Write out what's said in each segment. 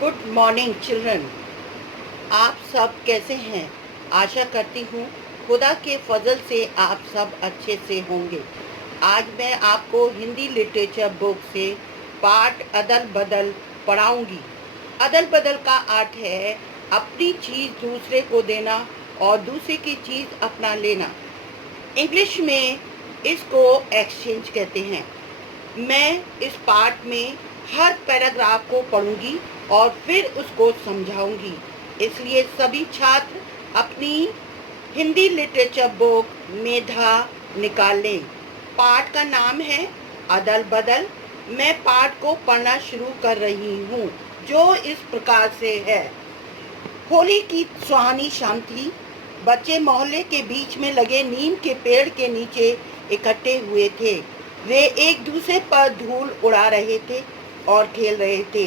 Good morning children. आप सब कैसे हैं? आशा करती हूँ खुदा के फजल से आप सब अच्छे से होंगे। आज मैं आपको हिंदी लिटरेचर बुक से पाठ अदल बदल पढ़ाऊंगी। अदल बदल का अर्थ है अपनी चीज़ दूसरे को देना और दूसरे की चीज़ अपना लेना। इंग्लिश में इसको एक्सचेंज कहते हैं। मैं इस पाठ में हर पैराग्राफ को पढ़ूंगी और फिर उसको समझाऊंगी। इसलिए सभी छात्र अपनी हिंदी लिटरेचर बुक मेधा निकाल लें। पाठ का नाम है अदल बदल। मैं पाठ को पढ़ना शुरू कर रही हूँ, जो इस प्रकार से है। होली की सुहानी शाम थी। बच्चे मोहल्ले के बीच में लगे नीम के पेड़ के नीचे इकट्ठे हुए थे। वे एक दूसरे पर धूल उड़ा रहे थे और खेल रहे थे।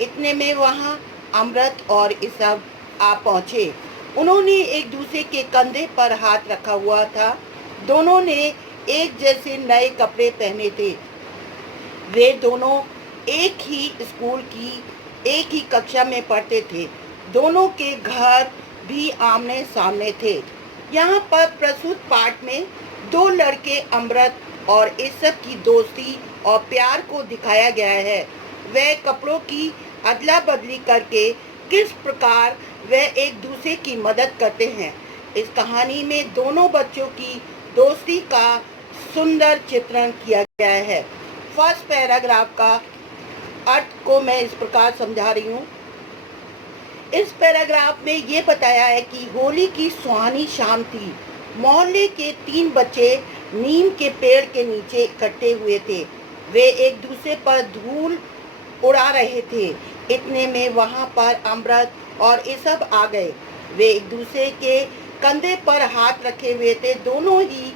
इतने में वहाँ अमृत और इसब आ पहुँचे। उन्होंने एक दूसरे के कंधे पर हाथ रखा हुआ था। दोनों ने एक जैसे नए कपड़े पहने थे। वे दोनों एक ही स्कूल की एक ही कक्षा में पढ़ते थे। दोनों के घर भी आमने सामने थे। यहाँ पर प्रस्तुत पाठ में दो लड़के अमृत और इसब की दोस्ती और प्यार को दिखाया गया है। वे कपड़ों की अदला बदली करके किस प्रकार वे एक दूसरे की मदद करते हैं। इस कहानी में दोनों बच्चों की दोस्ती का सुंदर चित्रण किया गया है। फर्स्ट पैराग्राफ का अर्थ को मैं इस प्रकार समझा रही हूँ। इस पैराग्राफ में ये बताया है कि होली की सुहानी शाम थी। मोहल्ले के 3 बच्चे नीम के पेड़ के नीचे इकट्ठे हुए थे। वे एक दूसरे पर धूल उड़ा रहे थे। इतने में वहाँ पर अमृत और इसब आ गए। वे एक दूसरे के कंधे पर हाथ रखे हुए थे। दोनों ही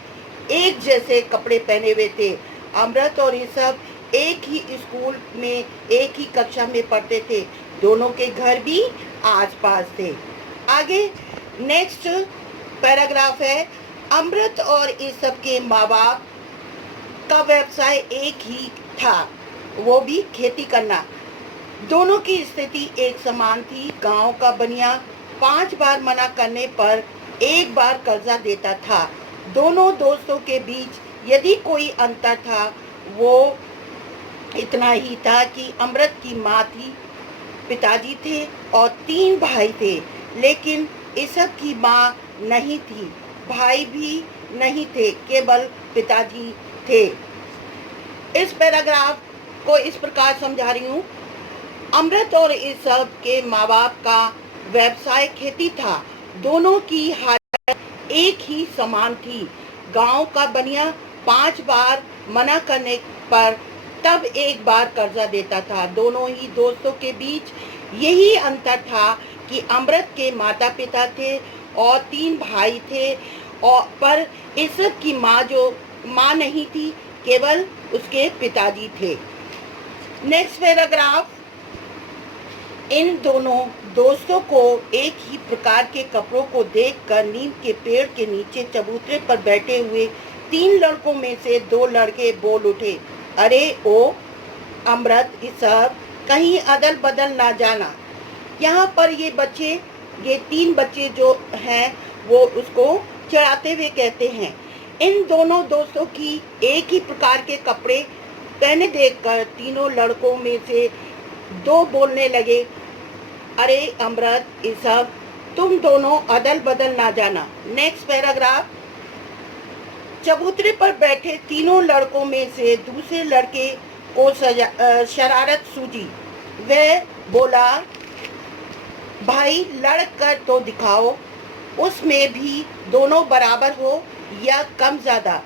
एक जैसे कपड़े पहने हुए थे। अमृत और इसब एक ही स्कूल में एक ही कक्षा में पढ़ते थे। दोनों के घर भी आसपास थे। आगे नेक्स्ट पैराग्राफ है। अमृत और इसब के माँ बाप का व्यवसाय एक ही था, वो भी खेती करना। दोनों की स्थिति एक समान थी। गांव का बनिया 5 बार मना करने पर एक बार कर्जा देता था। दोनों दोस्तों के बीच यदि कोई अंतर था, वो इतना ही था कि अमृत की माँ थी, पिताजी थे और 3 भाई थे। लेकिन इसब की माँ नहीं थी, भाई भी नहीं थे, केवल पिताजी थे। इस पैराग्राफ को इस प्रकार समझा रही हूँ। अमृत और इसब के माँ बाप का व्यवसाय खेती था। दोनों की हालत एक ही समान थी। गांव का बनिया 5 बार मना करने पर तब एक बार कर्जा देता था। दोनों ही दोस्तों के बीच यही अंतर था कि अमृत के माता पिता थे और 3 भाई थे, और पर इसब की माँ नहीं थी, केवल उसके पिताजी थे। Next paragraph. इन दोनों दोस्तों को एक ही प्रकार के कपड़ों को देखकर नीम के पेड़ के नीचे चबूतरे पर बैठे हुए 3 लड़कों में से 2 लड़के बोल उठे, अरे ओ अमृत, इसब कहीं अदल बदल ना जाना। यहाँ पर ये 3 बच्चे जो हैं वो उसको चढ़ाते हुए कहते हैं। इन दोनों दोस्तों की एक ही प्रकार के कपड़े पहने देखकर तीनों लड़कों में से 2 बोलने लगे, अरे अमृत, इसब तुम दोनों अदल बदल ना जाना। Next paragraph. चबूतरे पर बैठे तीनों लड़कों में से दूसरे लड़के को शरारत सूझी। वह बोला, भाई लड़ कर तो दिखाओ, उसमें भी दोनों बराबर हो या कम ज्यादा।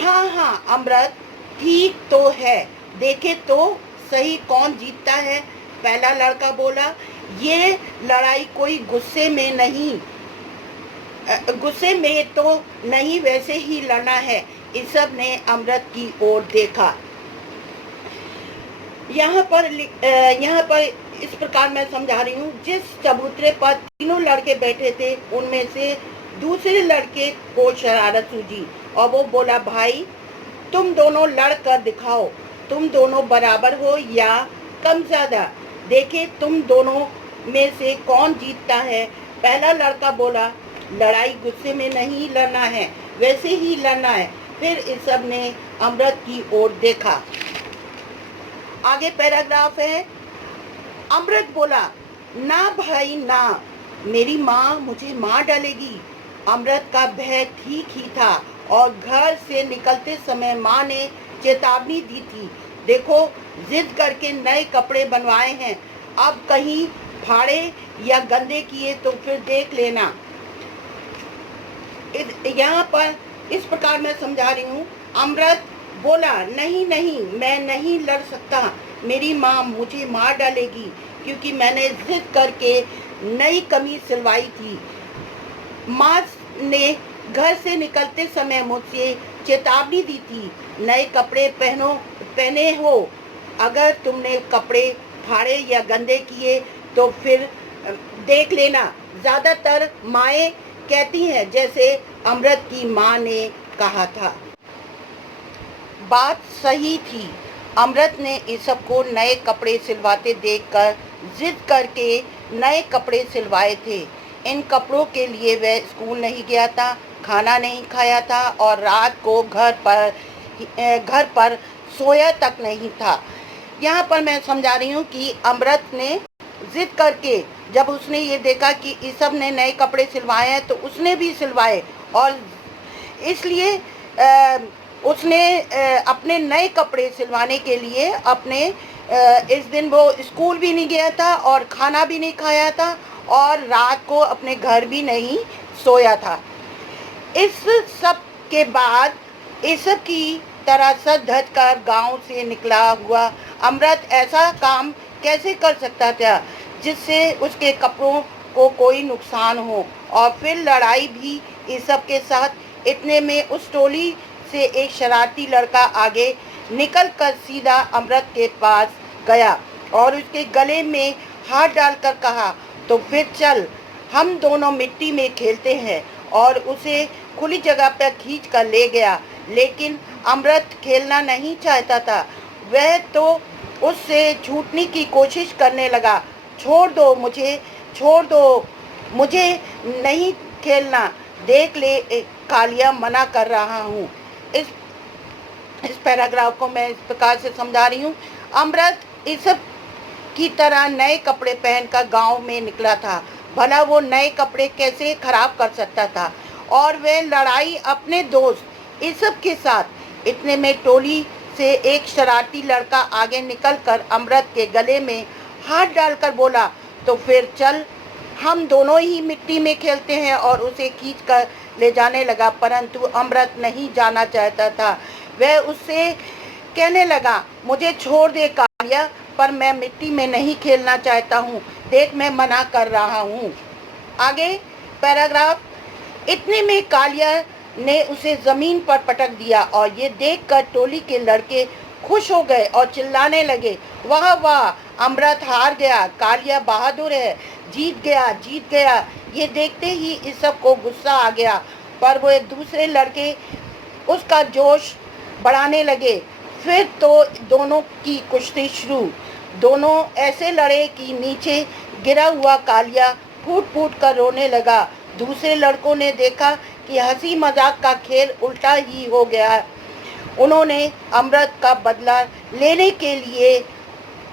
हाँ हाँ अमृत, ठीक तो है, देखे तो सही कौन जीतता है। पहला लड़का बोला, ये लड़ाई कोई गुस्से में तो नहीं, वैसे ही लड़ना है। इसब ने अमृत की ओर देखा। यहाँ पर इस प्रकार मैं समझा रही हूँ। जिस चबूतरे पर तीनों लड़के बैठे थे उनमें से दूसरे लड़के को शरारत सूझी और वो बोला, भाई तुम दोनों लड़ कर दिखाओ, तुम दोनों बराबर हो या कम ज्यादा। देखे तुम दोनों में से कौन जीतता है। पहला लड़का बोला, लड़ाई गुस्से में नहीं लड़ना है, वैसे ही लड़ना है। फिर इस सब ने अमृत की ओर देखा। आगे पैराग्राफ है। अमृत बोला, ना भाई ना, मेरी माँ मुझे मार डालेगी। अमृत का भय ठीक ही था और घर से निकलते समय माँ ने चेतावनी दी थी, देखो जिद करके नए कपड़े बनवाए हैं, अब कहीं फाड़े या गंदे किए तो फिर देख लेना। यहाँ पर इस प्रकार मैं समझा रही हूँ। अमृत बोला, नहीं नहीं, मैं नहीं लड़ सकता, मेरी माँ मुझे मार डालेगी क्योंकि मैंने जिद करके नई कमीज सिलवाई थी। माँ ने घर से निकलते समय मुझसे चेतावनी दी थी, नए कपड़े पहने हो, अगर तुमने कपड़े फाड़े या गंदे किए तो फिर देख लेना। ज़्यादातर माएँ कहती हैं जैसे अमृत की माँ ने कहा था। बात सही थी। अमृत ने इस सबको नए कपड़े सिलवाते देखकर जिद करके नए कपड़े सिलवाए थे। इन कपड़ों के लिए वह स्कूल नहीं गया था, खाना नहीं खाया था और रात को घर पर सोया तक नहीं था। यहाँ पर मैं समझा रही हूँ कि अमृत ने जिद करके, जब उसने ये देखा कि इस सब ने नए कपड़े सिलवाए हैं तो उसने भी सिलवाए, और इसलिए उसने अपने नए कपड़े सिलवाने के लिए इस दिन वो स्कूल भी नहीं गया था और खाना भी नहीं खाया था और रात को अपने घर भी नहीं सोया था। इस सब के बाद इस सब की तरह सज धज कर गाँव से निकला हुआ अमृत ऐसा काम कैसे कर सकता था जिससे उसके कपड़ों को कोई नुकसान हो, और फिर लड़ाई भी इस सब के साथ। इतने में उस टोली से एक शरारती लड़का आगे निकलकर सीधा अमृत के पास गया और उसके गले में हाथ डालकर कहा, तो फिर चल हम दोनों मिट्टी में खेलते हैं, और उसे खुली जगह पर खींच कर ले गया। लेकिन अमृत खेलना नहीं चाहता था, वह तो उससे छूटने की कोशिश करने लगा। छोड़ दो मुझे नहीं खेलना, देख ले कालिया मना कर रहा हूँ। इस पैराग्राफ को मैं इस प्रकार से समझा रही हूँ। अमृत इस सब की तरह नए कपड़े पहनकर गांव में निकला था। भला वो नए कपड़े कैसे खराब कर सकता था, और वह लड़ाई अपने दोस्त इस सब के साथ। इतने में टोली से एक शरारती लड़का आगे निकलकर अमृत के गले में हाथ डालकर बोला, तो फिर चल हम दोनों ही मिट्टी में खेलते हैं, और उसे खींच कर ले जाने लगा। परंतु अमृत नहीं जाना चाहता था। वह उससे कहने लगा, मुझे छोड़ दे कालिया, पर मैं मिट्टी में नहीं खेलना चाहता हूँ, देख मैं मना कर रहा हूँ। आगे पैराग्राफ। इतने में कालिया ने उसे जमीन पर पटक दिया, और ये देखकर टोली के लड़के खुश हो गए और चिल्लाने लगे, वाह वाह, अमृत हार गया, कालिया बहादुर है, जीत गया। ये देखते ही इस सब को गुस्सा आ गया, पर वो एक दूसरे लड़के उसका जोश बढ़ाने लगे। फिर तो दोनों की कुश्ती शुरू। दोनों ऐसे लड़े कि नीचे गिरा हुआ कालिया फूट फूट कर रोने लगा। दूसरे लड़कों ने देखा कि हंसी मजाक का खेल उल्टा ही हो गया। उन्होंने अमृत का बदला लेने के लिए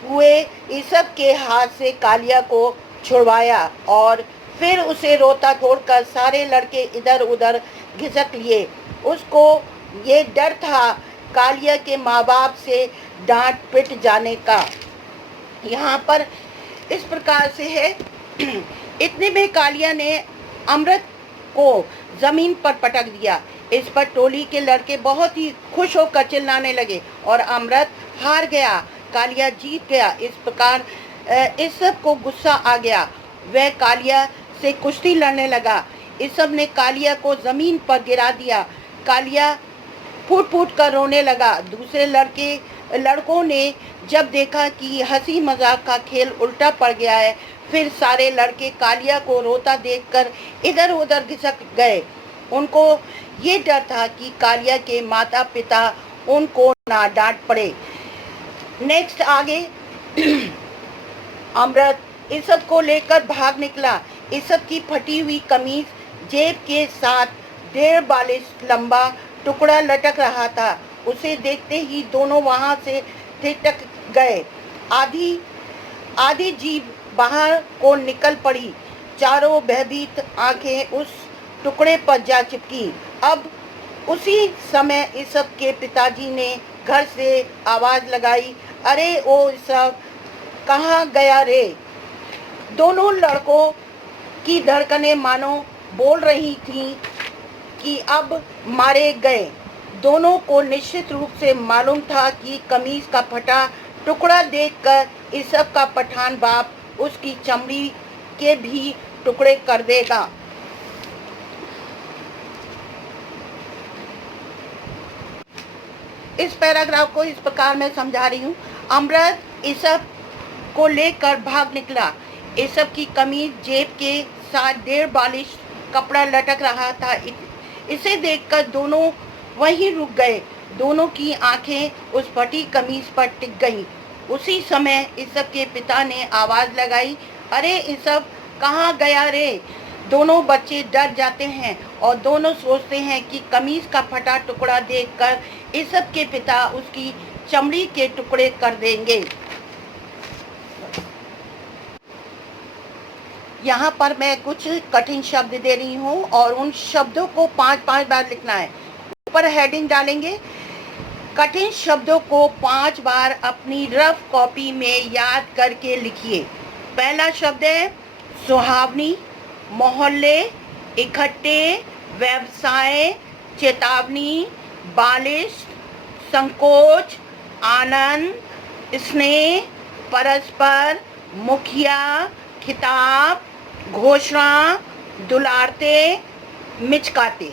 हुए ईसब के हाथ से कालिया को छुड़वाया, और फिर उसे रोता छोड़कर सारे लड़के इधर उधर घिसक लिए। उसको ये डर था कालिया के माँ बाप से डांट पिट जाने का। यहाँ पर इस प्रकार से है। इतने में कालिया ने अमृत को जमीन पर पटक दिया। इस पर टोली के लड़के बहुत ही खुश होकर चिल्लाने लगे, और अमृत हार गया, कालिया जीत गया। इस प्रकार इस सब को गुस्सा आ गया। वह कालिया से कुश्ती लड़ने लगा। इस सब ने कालिया को जमीन पर गिरा दिया। कालिया फूट फूट कर रोने लगा। दूसरे लड़कों ने जब देखा कि हंसी मजाक का खेल उल्टा पड़ गया है, फिर सारे लड़के कालिया को रोता देखकर इधर उधर घिसक गए। उनको ये डर था कि कालिया के माता पिता उनको ना डांट पड़े। नेक्स्ट आगे अमृत इज़्ज़त को लेकर भाग निकला। इज़्ज़त की फटी हुई कमीज जेब के साथ 1.5 बालिश लंबा टुकड़ा लटक रहा था। उसे देखते ही दोनों वहां से थिरक गए। आधी आधी जीभ बाहर को निकल पड़ी। चारों भयभीत आंखें उस टुकड़े पर जा चिपकी। अब उसी समय इज़्ज़त के पिताजी ने घर से आवाज लगाई, अरे ओ इज़्ज़त, कहाँ गया रे? दोनों लड़कों की धड़कनें मानो बोल रही थीं कि अब मारे गए। दोनों को निश्चित रूप से मालूम था कि कमीज का फटा टुकड़ा देखकर इज़्ज़त का पठान बाप उसकी चमड़ी के भी टुकड़े कर देगा। इस पैराग्राफ को इस प्रकार मैं समझा रही हूँ। अमृत इज़्ज़त को लेकर भाग निकला। इज़्ज़त की कमीज जेब के साथ 1.5 बालिश कपड़ा लटक रहा था। इसे देखकर दोनों वहीं रुक गए। दोनों की आंखें उस फटी कमीज पर टिक गईं। उसी समय इज़्ज़त के पिता ने आवाज लगाई, अरे इज़्ज़त, कहाँ गया रे? दोनों बच्चे डर जाते हैं और दोनों सोचते हैं कि कमीज का फटा टुकड़ा देखकर इज़्ज़त के पिता उसकी चमड़ी के टुकड़े कर देंगे। यहाँ पर मैं कुछ कठिन शब्द दे रही हूँ और उन शब्दों को 5-5 बार लिखना है। ऊपर हेडिंग डालेंगे, कठिन शब्दों को 5 बार अपनी रफ कॉपी में याद करके लिखिए। पहला शब्द है सुहावनी, मोहल्ले, इकट्ठे, व्यवसाय, चेतावनी, बालिश, संकोच, आनंद, स्नेह, परस्पर, मुखिया, खिताब, घोषणा, दुलारते, मिचकाते।